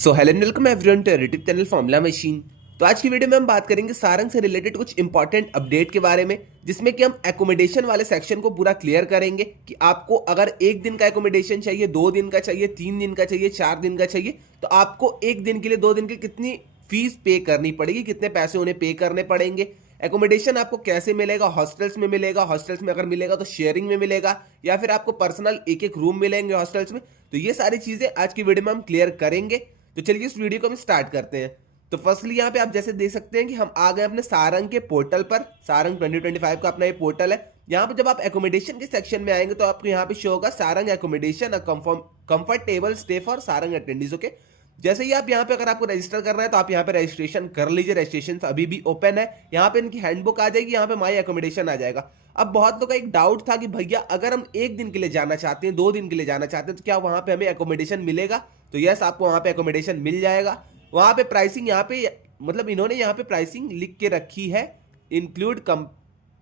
So hello and welcome everyone to YouTube channel formula machine. तो आज की video में हम बात करेंगे सारंग से रिलेटेड कुछ इंपॉर्टेंट अपडेट के बारे में, जिसमें कि हम एकोमोडेशन वाले सेक्शन को पूरा क्लियर करेंगे कि आपको अगर एक दिन का एकोमोडेशन चाहिए, 2 दिन का चाहिए, 3 दिन का चाहिए, 4 दिन का चाहिए, तो आपको एक दिन के लिए 2 दिन की कितनी फीस पे करनी पड़ेगी, कितने पैसे उन्हें पे करने पड़ेंगे। एकोमोडेशन आपको कैसे मिलेगा, हॉस्टल्स में मिलेगा, हॉस्टल्स में अगर मिलेगा तो शेयरिंग में मिलेगा या फिर आपको पर्सनल एक एक रूम मिलेंगे हॉस्टल्स में। तो ये सारी चीजें आज की वीडियो में हम क्लियर करेंगे। तो चलिए इस वीडियो को हम स्टार्ट करते हैं। तो फर्स्टली यहाँ पे आप जैसे देख सकते हैं कि हम आ गए अपने सारंग के पोर्टल पर। सारंग 2025 का अपना ये पोर्टल है। यहाँ पे जब आप एकोमोडेशन के सेक्शन में आएंगे तो आपको यहाँ पे शो होगा Sarang accommodation comfortable stay for Sarang attendees. Okay, जैसे ही आप यहाँ पे अगर आपको रजिस्टर करना है तो आप यहाँ पे रजिस्ट्रेशन कर लीजिए। रजिस्ट्रेशन अभी भी ओपन है। यहाँ पे इनकी हैंडबुक आ जाएगी, यहाँ पे माई एकोमोडेशन आ जाएगा। अब बहुत लोगों का एक डाउट था कि भैया अगर हम एक दिन के लिए जाना चाहते हैं, 2 दिन के लिए जाना चाहते हैं, तो क्या वहां पे हमें एकोमोडेशन मिलेगा? तो यस, आपको वहां पे एकोमोडेशन मिल जाएगा। वहां पे प्राइसिंग यहाँ पे मतलब इन्होंने यहाँ पे प्राइसिंग लिख के रखी है, इंक्लूड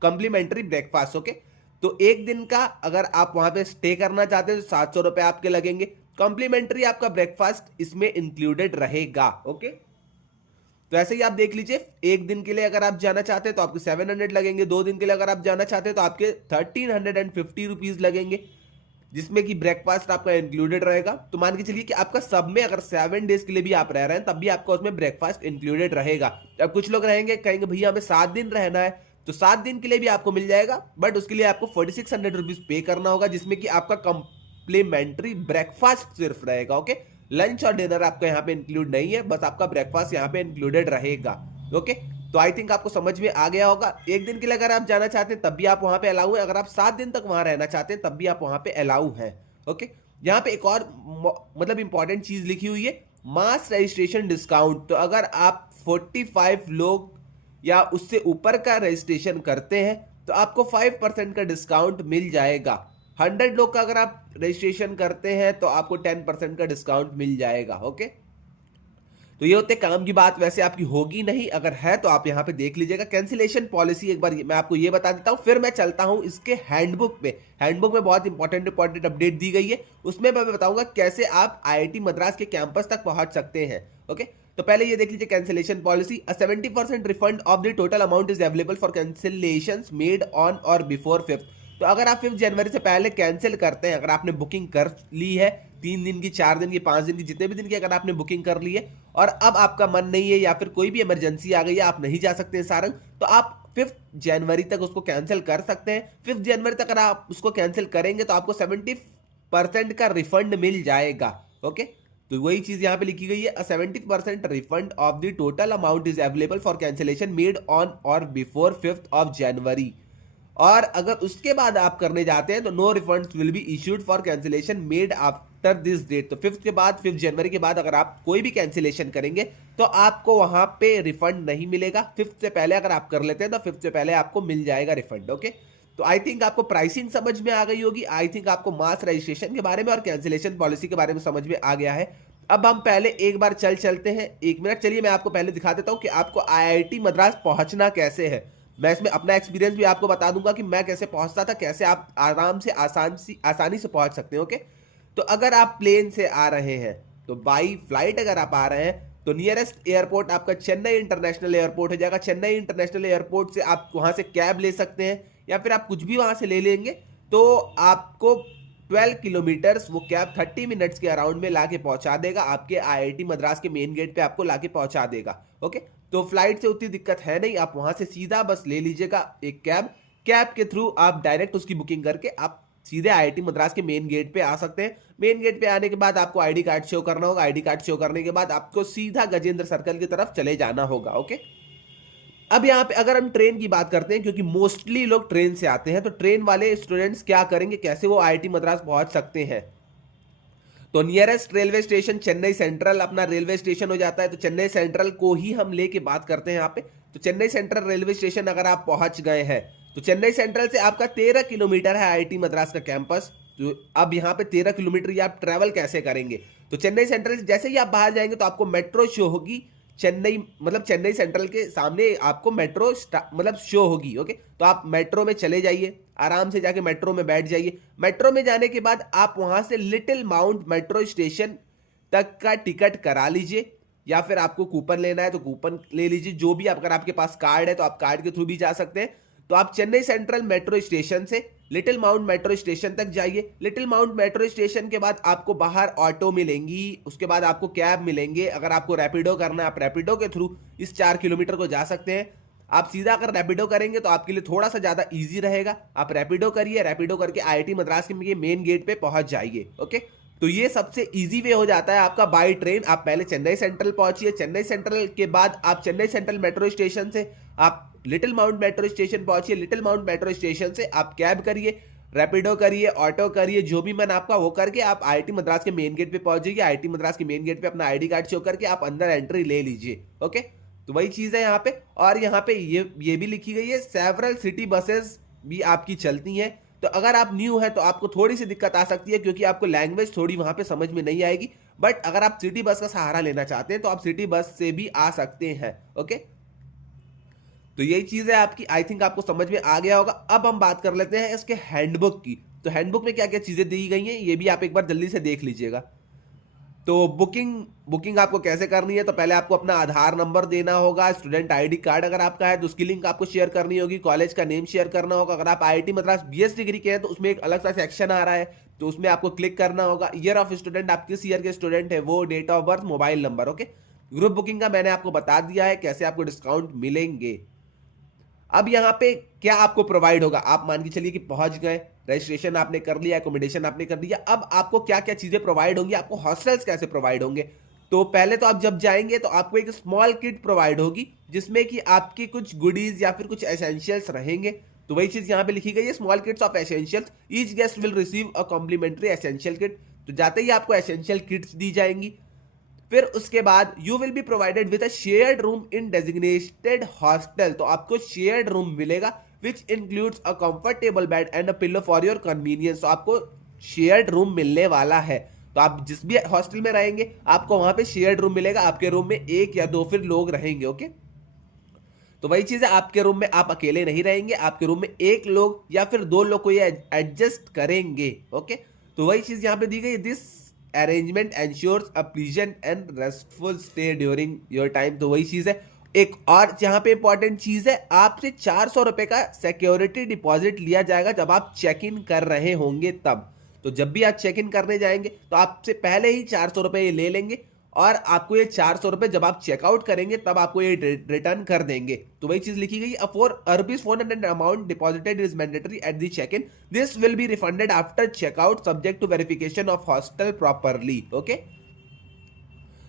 कम्प्लीमेंट्री ब्रेकफास्ट। ओके, तो एक दिन का अगर आप वहां पे स्टे करना चाहते हैं तो 700 रुपए आपके लगेंगे। कॉम्प्लीमेंट्री आपका ब्रेकफास्ट इसमें इंक्लूडेड रहेगा। ओके, तो ऐसे ही आप देख लीजिए, एक दिन के लिए अगर आप जाना चाहते हैं तो आपके 700 लगेंगे, 2 दिन के लिए अगर आप जाना चाहते हैं तो आपके 1350 रुपीज लगेंगे, जिसमें कि ब्रेकफास्ट आपका इंक्लूडेड रहेगा। तो मान के चलिए कि आपका सब में अगर 7 डेज के लिए भी आप रह रहे हैं तब भी आपका उसमें ब्रेकफास्ट इंक्लूडेड रहेगा। अब कुछ लोग रहेंगे, कहेंगे भैया हमें 7 दिन रहना है, तो 7 दिन के लिए भी आपको मिल जाएगा, बट उसके लिए आपको 4600 रुपीज पे करना होगा, जिसमें कि आपका कम्प्लीमेंट्री ब्रेकफास्ट सिर्फ रहेगा। ओके, लंच और डिनर आपका यहाँ पे इंक्लूड नहीं है, बस आपका ब्रेकफास्ट यहाँ पे इंक्लूडेड रहेगा। ओके, तो आई थिंक आपको समझ में आ गया होगा। एक दिन के लिए अगर आप जाना चाहते हैं तब भी आप वहां पे अलाउ है, अगर आप 7 दिन तक वहां रहना चाहते हैं तब भी आप वहां पे अलाउ हैं। ओके, यहाँ पे एक और मतलब इंपॉर्टेंट चीज लिखी हुई है, मास रजिस्ट्रेशन डिस्काउंट। तो अगर आप 45 लोग या उससे ऊपर का रजिस्ट्रेशन करते हैं तो आपको 5% का डिस्काउंट मिल जाएगा। 100 लोग का अगर आप रजिस्ट्रेशन करते हैं तो आपको 10% का डिस्काउंट मिल जाएगा। ओके, तो ये होते काम की बात वैसे आपकी होगी नहीं, अगर है तो आप यहाँ पे देख लीजिएगा। कैंसिलेशन पॉलिसी एक बार मैं आपको ये बता देता हूँ, फिर मैं चलता हूँ इसके हैंडबुक पे। हैंडबुक में बहुत इंपॉर्टेंट अपडेट दी गई है, उसमें मैं बताऊंगा कैसे आप आईआईटी मद्रास के कैंपस तक पहुंच सकते हैं। ओके, तो पहले ये देख लीजिए cancellation policy. 70% refund of the total amount is available for cancellation made on or before 5th। तो अगर आप 5 जनवरी से पहले कैंसिल करते हैं, अगर आपने बुकिंग कर ली है 3 दिन की, 4 दिन की, 5 दिन की, जितने भी दिन की अगर आपने बुकिंग कर ली है और अब आपका मन नहीं है या फिर कोई भी इमरजेंसी आ गई है, आप नहीं जा सकते हैं सारंग, तो आप 5 जनवरी तक उसको कैंसिल कर सकते हैं। 5 जनवरी तक अगर आप उसको कैंसिल करेंगे तो आपको 70% का रिफंड मिल जाएगा। ओके, तो वही चीज यहाँ पे लिखी गई है, 70% refund of the total amount is available for cancellation made on or before 5th January. और अगर उसके बाद आप करने जाते हैं तो no refunds will be issued for cancellation made after this date. तो 5th के बाद, 5 जनवरी के बाद अगर आप कोई भी कैंसिलेशन करेंगे तो आपको वहां पे रिफंड नहीं मिलेगा। 5th से पहले अगर आप कर लेते हैं तो 5th से पहले आपको मिल जाएगा रिफंड। ओके, तो आई थिंक आपको प्राइसिंग समझ में आ गई होगी, आई थिंक आपको मास रजिस्ट्रेशन के बारे में और कैंसिलेशन पॉलिसी के बारे में समझ में आ गया है। अब हम पहले एक बार चलते हैं, 1 मिनट चलिए मैं आपको पहले दिखा देता हूं कि आपको आईआईटी मद्रास पहुंचना कैसे है। मैं इसमें अपना एक्सपीरियंस भी आपको बता दूंगा कि मैं कैसे पहुंचता था, कैसे आप आराम से आसानी से पहुंच सकते हैं। ओके, तो अगर आप प्लेन से आ रहे हैं तो बाई फ्लाइट अगर आप आ रहे हैं तो नियरेस्ट एयरपोर्ट आपका चेन्नई इंटरनेशनल एयरपोर्ट हो जाएगा। चेन्नई इंटरनेशनल एयरपोर्ट से आप वहां से कैब ले सकते हैं या फिर आप कुछ भी वहां से ले लेंगे, तो आपको 12 किलोमीटर्स वो कैब 30 मिनट्स के अराउंड में लाके पहुंचा देगा, आपके आईआईटी मद्रास के मेन गेट पे आपको लाके पहुंचा देगा। ओके, तो फ्लाइट से उतनी दिक्कत है नहीं, आप वहां से सीधा बस ले लीजिएगा एक कैब। कैब के थ्रू आप डायरेक्ट उसकी बुकिंग करके आप सीधे आईआईटी मद्रास के मेन गेट पे आ सकते हैं। मेन गेट पे आने के बाद आपको आईडी कार्ड शो करना होगा। आईडी कार्ड शो करने के बाद आपको सीधा गजेंद्र सर्कल की तरफ चले जाना होगा। ओके, अब यहाँ पे अगर हम ट्रेन की बात करते हैं, क्योंकि मोस्टली लोग ट्रेन से आते हैं, तो ट्रेन वाले स्टूडेंट्स क्या करेंगे, कैसे वो आईआईटी मद्रास पहुंच सकते हैं। तो nearest railway station Chennai central अपना रेलवे स्टेशन हो जाता है, तो चेन्नई सेंट्रल को ही हम लेके बात करते हैं यहाँ पे। तो चेन्नई सेंट्रल रेलवे स्टेशन अगर आप पहुंच गए हैं तो चेन्नई सेंट्रल से आपका 13 किलोमीटर है आईआईटी मद्रास का कैंपस। तो अब यहाँ पे 13 किलोमीटर ये आप ट्रेवल कैसे करेंगे, तो चेन्नई सेंट्रल से जैसे ही आप बाहर जाएंगे तो आपको मेट्रो शो होगी। चेन्नई मतलब चेन्नई सेंट्रल के सामने आपको मेट्रो मतलब शो होगी। ओके, तो आप मेट्रो में चले जाइए, आराम से जाके मेट्रो में बैठ जाइए। मेट्रो में जाने के बाद आप वहां से लिटिल माउंट मेट्रो स्टेशन तक का टिकट करा लीजिए, या फिर आपको कूपन लेना है तो कूपन ले लीजिए। जो भी, अगर आपके पास कार्ड है तो आप कार्ड के थ्रू भी जा सकते हैं। तो आप चेन्नई सेंट्रल मेट्रो स्टेशन से लिटिल माउंट मेट्रो स्टेशन तक जाइए। लिटिल माउंट मेट्रो स्टेशन के बाद आपको बाहर ऑटो मिलेंगी, उसके बाद आपको कैब मिलेंगे। अगर आपको रैपिडो करना है, आप रैपिडो के थ्रू इस 4 किलोमीटर को जा सकते हैं। आप सीधा अगर रैपिडो करेंगे तो आपके लिए थोड़ा सा ज़्यादा ईजी रहेगा। आप रैपिडो करिए, रैपिडो करके IIT मद्रास के मेन गेट पे पहुंच जाइए। ओके, तो ये सबसे इजी वे हो जाता है आपका बाय ट्रेन। आप पहले चेन्नई सेंट्रल पहुंचिए, चेन्नई सेंट्रल के बाद आप चेन्नई सेंट्रल मेट्रो स्टेशन से आप लिटिल माउंट मेट्रो स्टेशन पहुंचिए। लिटिल माउंट मेट्रो स्टेशन से आप कैब करिए, रैपिडो करिए, ऑटो करिए, जो भी मन आपका वो करके आप IIT मद्रास के मेन गेट पे पहुंच जाइए। IIT मद्रास के मेन गेट पे अपना ID कार्ड शो करके आप अंदर एंट्री ले लीजिए। ओके, तो वही चीज़ है यहाँ पे। और यहाँ पे ये भी लिखी गई है, सेवरल सिटी बसेस भी आपकी चलती हैं। तो अगर आप न्यू हैं तो आपको थोड़ी सी दिक्कत आ सकती है, क्योंकि आपको लैंग्वेज थोड़ी वहाँ पे समझ में नहीं आएगी। बट अगर आप सिटी बस का सहारा लेना चाहते हैं तो आप सिटी बस से भी आ सकते हैं। ओके, तो यही चीज़ है आपकी। आई थिंक आपको समझ में आ गया होगा। अब हम बात कर लेते हैं इसके हैंडबुक की। तो हैंडबुक में क्या क्या चीज़ें दी गई हैं ये भी आप एक बार जल्दी से देख लीजिएगा। तो बुकिंग आपको कैसे करनी है, तो पहले आपको अपना आधार नंबर देना होगा। स्टूडेंट ID कार्ड अगर आपका है तो उसकी लिंक आपको शेयर करनी होगी। कॉलेज का नेम शेयर करना होगा। अगर आप IIT मद्रास BS डिग्री के हैं तो उसमें एक अलग सा सेक्शन आ रहा है, तो उसमें आपको क्लिक करना होगा। ईयर ऑफ स्टूडेंट, आप किस ईयर के स्टूडेंट है वो, date of birth, mobile number. Okay, group booking का मैंने आपको बता दिया है कैसे आपको डिस्काउंट मिलेंगे। अब यहाँ पे क्या आपको प्रोवाइड होगा, आप मान के चलिए कि पहुंच गए, रजिस्ट्रेशन आपने कर लिया, एकोमोडेशन आपने कर दिया। अब आपको क्या क्या चीजें प्रोवाइड होंगी, आपको हॉस्टल्स कैसे प्रोवाइड होंगे। तो पहले तो आप जब जाएंगे तो आपको एक स्मॉल किट प्रोवाइड होगी, जिसमें कि आपकी कुछ गुडीज या फिर कुछ एसेंशियल्स रहेंगे। तो वही चीज यहाँ पे लिखी गई है, small kits of essentials, each guest will receive a complimentary essential kit. तो जाते ही आपको एसेंशियल किट्स दी जाएंगी। फिर उसके बाद you will be provided with a shared room in designated hostel. तो आपको शेयर्ड रूम मिलेगा which includes a comfortable bed and a pillow for your convenience. तो आपको शेयर्ड रूम मिलने वाला है। तो आप जिस भी हॉस्टल में रहेंगे आपको वहां पे शेयर्ड रूम मिलेगा। आपके रूम में 1 या 2 फिर लोग रहेंगे। ओके, तो वही चीज है, आपके रूम में आप अकेले नहीं रहेंगे, आपके रूम में 1 लोग या फिर 2 लोग को ये एडजस्ट करेंगे। ओके, तो वही चीज यहाँ पे दी गई, this arrangement ensures a pleasant and restful stay during your time. तो वही चीज है। एक और यहाँ पे इंपॉर्टेंट चीज है, आपसे 400 रुपए का सिक्योरिटी डिपॉजिट लिया जाएगा जब आप चेक इन कर रहे होंगे तब। तो जब भी आप चेक इन करने जाएंगे तो आपसे पहले ही 400 रुपए ये ले लेंगे, और आपको ये 400 रुपए जब आप चेकआउट करेंगे तब आपको ये रिटर्न कर देंगे। तो वही चीज लिखी गई, ₹400 amount deposited is mandatory at the check in, this will be refunded after checkout subject to verification of hostel properly. Okay,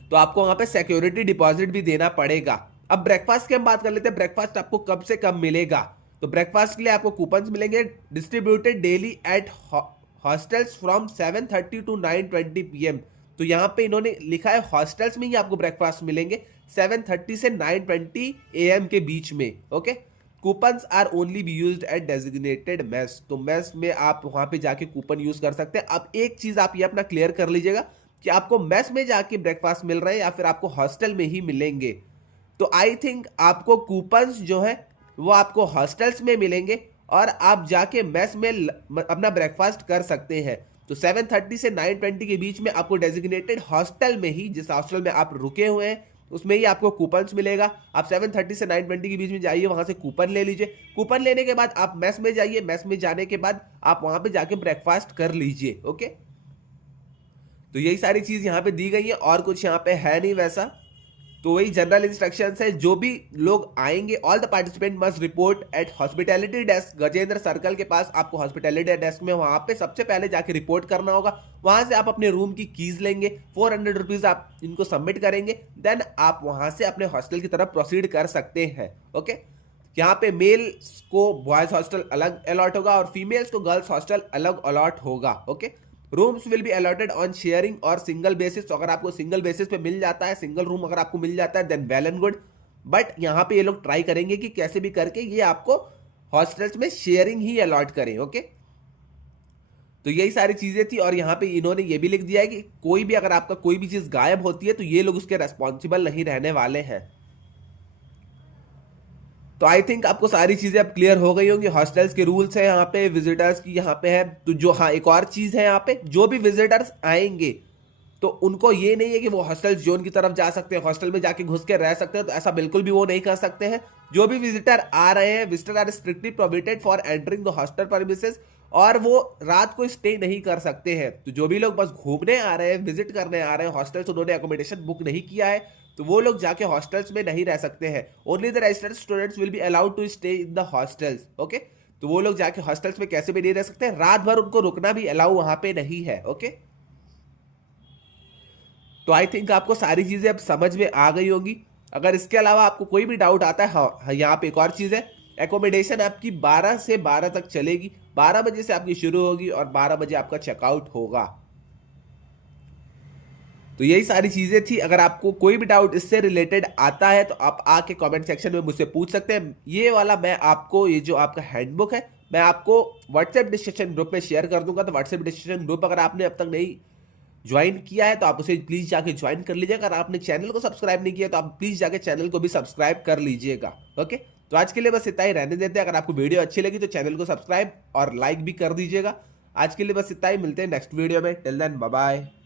तो आपको वहां पे सिक्योरिटी डिपॉजिट भी देना पड़ेगा। अब ब्रेकफास्ट की हम बात कर लेते हैं, ब्रेकफास्ट आपको कब से कब मिलेगा। तो ब्रेकफास्ट के लिए आपको कूपन्स मिलेंगे, distributed daily at hostels from 7:30 to 9:20 PM। तो यहाँ पे इन्होंने लिखा है हॉस्टल्स में ही आपको ब्रेकफास्ट मिलेंगे 7:30 से 9:20 AM के बीच में। Okay, coupons are only be used at designated mess. तो मेस में आप वहाँ पे जाके कूपन यूज कर सकते हैं। अब एक चीज आप ये अपना क्लियर कर लीजिएगा कि आपको मेस में जाके ब्रेकफास्ट मिल रहे हैं या फिर आपको हॉस्टल में ही मिलेंगे। तो आई थिंक आपको कूपन्स जो है वो आपको हॉस्टल्स में मिलेंगे और आप जाके मेस में अपना ब्रेकफास्ट कर सकते हैं। तो 7:30 से 9:20 के बीच में आपको डेजिग्नेटेड हॉस्टल में ही, जिस हॉस्टल में आप रुके हुए हैं उसमें ही आपको कूपन्स मिलेगा। आप 7:30 से 9:20 के बीच में जाइए, वहां से कूपन ले लीजिए। कूपन लेने के बाद आप मेस में जाइए, मेस में जाने के बाद आप वहां पे जाके ब्रेकफास्ट कर लीजिए। ओके, तो यही सारी चीज यहाँ पे दी गई है और कुछ यहाँ पे है नहीं वैसा। तो वही जनरल इंस्ट्रक्शंस है, जो भी लोग आएंगे all the participant must report eight hospitality desk Gajendra circle के पास। आपको हॉस्पिटैलिटी डेस्क में वहां पे सबसे पहले जाके रिपोर्ट करना होगा। वहां से आप अपने रूम की कीज लेंगे, 400 रुपीज आप इनको सबमिट करेंगे, देन आप वहां से अपने हॉस्टल की तरफ प्रोसीड कर सकते हैं। ओके, यहाँ पे मेल्स को बॉयज हॉस्टल अलग अलॉट होगा और फीमेल्स को गर्ल्स हॉस्टल अलग अलॉट होगा। Okay, rooms will be allotted on sharing और सिंगल बेसिस। तो अगर आपको सिंगल बेसिस पे मिल जाता है, सिंगल रूम अगर आपको मिल जाता है then well and good. But यहाँ पे ये लोग ट्राई करेंगे कि कैसे भी करके ये आपको हॉस्टल्स में शेयरिंग ही अलॉट करें। ओके, तो यही सारी चीजें थी। और यहाँ पे इन्होंने ये भी लिख दिया है कि कोई भी अगर आपका कोई भी चीज गायब होती है तो ये लोग उसके रेस्पॉन्सिबल नहीं रहने वाले हैं। तो आई थिंक आपको सारी चीजें अब क्लियर हो गई होंगी। हॉस्टल्स के रूल्स है यहाँ पे, विजिटर्स की यहाँ पे है। तो जो हाँ, एक और चीज है यहाँ पे, जो भी विजिटर्स आएंगे तो उनको ये नहीं है कि वो हॉस्टल जोन की तरफ जा सकते हैं, हॉस्टल में जाके घुस के रह सकते हैं, तो ऐसा बिल्कुल भी वो नहीं कर सकते हैं। जो भी विजिटर आ रहे हैं, visitor are strictly prohibited for entering the hostel premises, और वो रात को स्टे नहीं कर सकते हैं। तो जो भी लोग बस घूमने आ रहे हैं, विजिट करने आ रहे हैं, हॉस्टल्स उन्होंने अकोमोडेशन बुक नहीं किया है, तो वो लोग जाके हॉस्टल्स में नहीं रह सकते हैं। Only the registered students will be allowed to stay in the hostels. Okay, तो वो लोग जाके हॉस्टल्स में कैसे भी नहीं रह सकते, रात भर उनको रुकना भी अलाउ वहां पे नहीं है। ओके, तो आई थिंक आपको सारी चीजें अब समझ में आ गई होगी। अगर इसके अलावा आपको कोई भी डाउट आता है, हाँ यहाँ पे एक और चीज है, एकोमोडेशन आपकी 12 से 12 तक चलेगी। 12 बजे से आपकी शुरू होगी और 12 बजे आपका चेकआउट होगा। तो यही सारी चीजें थी। अगर आपको कोई भी डाउट इससे रिलेटेड आता है तो आप आके कमेंट सेक्शन में मुझसे पूछ सकते हैं। ये वाला मैं आपको, ये जो आपका हैंडबुक है, मैं आपको व्हाट्सएप डिस्कशन ग्रुप में शेयर कर दूंगा। तो व्हाट्सएप डिस्कशन ग्रुप अगर आपने अब तक नहीं ज्वाइन किया है तो आप उसे प्लीज जाके ज्वाइन कर लीजिएगा। अगर आपने चैनल को सब्सक्राइब नहीं किया तो आप प्लीज जाके चैनल को भी सब्सक्राइब कर लीजिएगा। ओके, तो आज के लिए बस इतना ही रहने देते हैं। अगर आपको वीडियो अच्छी लगी तो चैनल को सब्सक्राइब और लाइक भी कर दीजिएगा। आज के लिए बस इतना ही, मिलते हैं नेक्स्ट वीडियो में। Till then bye bye.